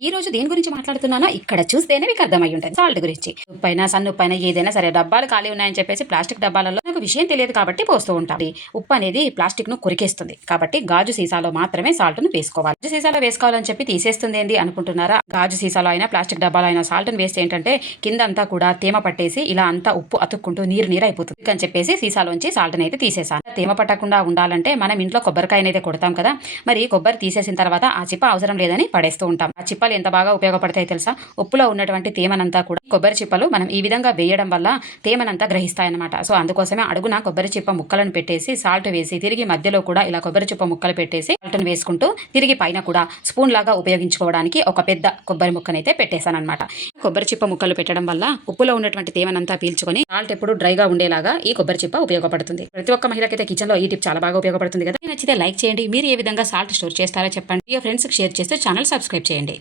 ఈ రోజు దేని గురించి మాట్లాడుతున్నానో ఇక్కడ చూస్తేనే మీకు అర్థమై ఉంటుంది. సాల్ట్ గురించి. ఉప్పైనా సన్ను ఉప్పైనా ఏదైనా సరే డబ్బాలు ఖాళీ ఉన్నాయని చెప్పేసి ప్లాస్టిక్ డబ్బాలలో నాకు విషయం తెలియదు కాబట్టి పోస్తూ ఉంటాం ఉప్పు అనేది ప్లాస్టిక్ను కొరికేస్తుంది. కాబట్టి గాజు సీసాలో మాత్రమే సాల్ట్ను వేసుకోవాలి. గాజు సీసాలో వేసుకోవాలని చెప్పి తీసేస్తుంది ఏంది అనుకుంటున్నారా? గాజు సీసాలో అయినా ప్లాస్టిక్ డబ్బాలో అయినా సాల్ట్ను వేస్తే ఏంటంటే కింద అంతా కూడా తేమ పట్టేసి ఇలా అంతా ఉప్పు అతుక్కుంటూ నీరు నీరు అయిపోతుంది. అని చెప్పేసి సీసాలోంచి సాల్ట్ అయితే తీసేసాను తేమ పట్టకుండా ఉండాలంటే మనం ఇంట్లో కొబ్బరికాయనైతే కొడతాం కదా. మరి కొబ్బరి తీసేసిన తర్వాత ఆ చిప్ప అవసరం లేదని పడేస్తూ ఉంటాం. ఆ చిప్పలు ఎంత బాగా ఉపయోగపడతాయి తెలుసా? ఉప్పులో ఉన్నటువంటి తేమనంతా కూడా కొబ్బరి చిప్పలు మనం ఈ విధంగా వేయడం వల్ల తేమనంతా గ్రహిస్తాయన్నమాట. సో అందుకోసమే అడుగున కొబ్బరి చిప్ప ముక్కలను పెట్టేసి సాల్ట్ వేసి తిరిగి మధ్యలో కూడా ఇలా కొబ్బరి చిప్ప ముక్కలు పెట్టేసి సాల్ట్ను వేసుకుంటూ తిరిగి పైన కూడా స్పూన్ లాగా ఉపయోగించుకోవడానికి ఒక పెద్ద కొబ్బరి ముక్కనైతే పెట్టేశాను అనమాట కొబ్బరి చిప్ప ముక్కలు పెట్టడం వల్ల ఉప్పులో ఉన్నటువంటి తేమనంతా పీల్చుకొని సాల్ట్ ఎప్పుడు డ్రైగా ఉండేలాగా ఈ కొబ్బరి చిప్ప ఉపయోగపడుతుంది. ప్రతి ఒక్క మహిళకైతే కిచెన్లో ఈ టిప్ చాలా బాగా ఉపయోగపడుతుంది కదా? నచ్చితే లైక్ చేయండి. మీరు ఏ విధంగా సాల్ట్ స్టోర్ చేస్తారో చెప్పండి. మీ ఫ్రెండ్స్ షేర్ చేస్తే ఛానల్ సబ్స్క్రైబ్ చేయండి.